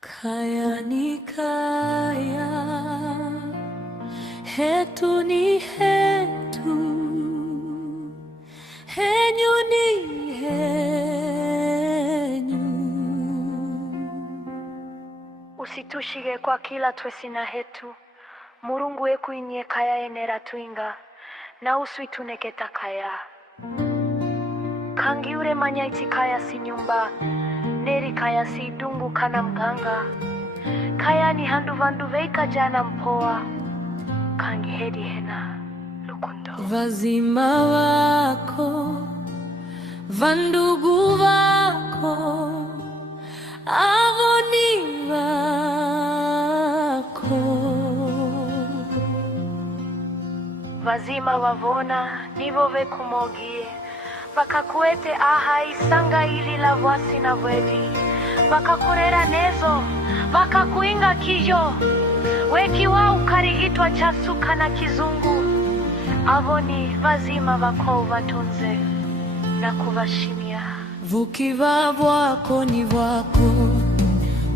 Kaya ni kaya, hetu ni hetu, henyu ni henyu. Usitushige kwa kila twesina hetu, Murungu ekuinye kaya enera tuinga, na uswituneketa kaya. Kangiure manyaiti kaya si nyumba, neri kaya si dungu kana mganga. Kaya ni handu vandu veika jana mpoa, kangi hedi hena lukundo. Vazima wako, vandugu vako, avoni vako. Vazima wavona, nivo vekumogie, vakakuete aha isanga ili la vwasi na vwedi, vakakurera nezo, vakakuinga kijo, weki wa ukarihitwa chasuka na kizungu. Avoni vazima vako vatunze na kuvashimia. Vukiva vwako ni vwako,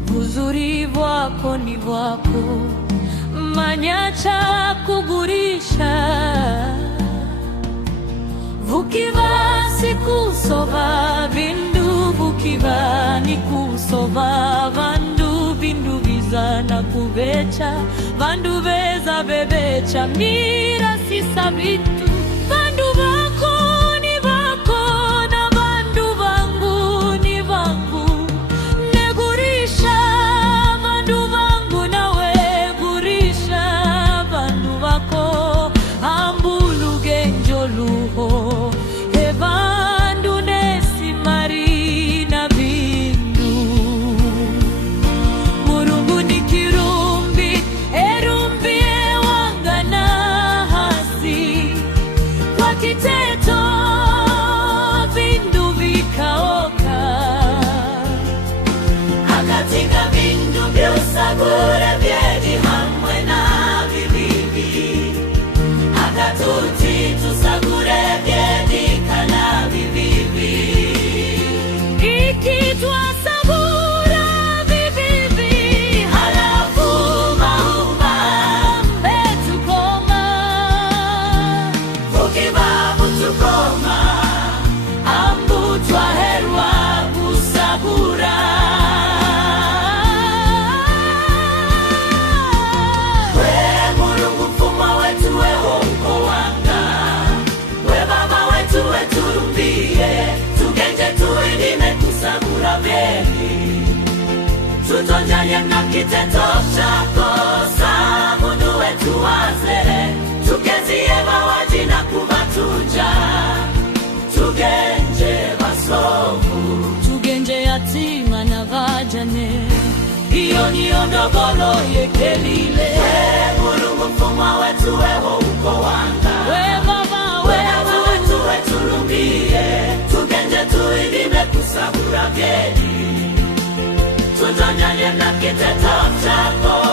vuzuri vwako ni vwako, manyacha kugurisha. Vukiva sikusova vindu, vukiva ni kusova vandu, vindu viza na kuvecha, vandu veza bebecha, mira sisa vitu. Vandu vako ni vako na vandu vangu ni vangu, negurisha vandu vangu nawe gurisha vandu vako, ambulu genjo luho. Sagura vyedi hamwe na vivivi, akatuti tusagure vyedi kana vivivi. Ikitwa sagura vivivi, halafu mauma mbetukoma. Vukiva vutukoma, ambutwa herwa kusagura. Tutonjanye na kiteto chako, samundu wetu wazele, tukezie bawaji na kubatuja, tugenje basofu, tugenje yatima na vajane. Iyo ni ondogolo yekelile, Mulungu mfumwa wetu weho uko wanga. We baba wetu weturumbie, tugenje tuidime kusabura vyedi. Tutonjanye na kiteto chako,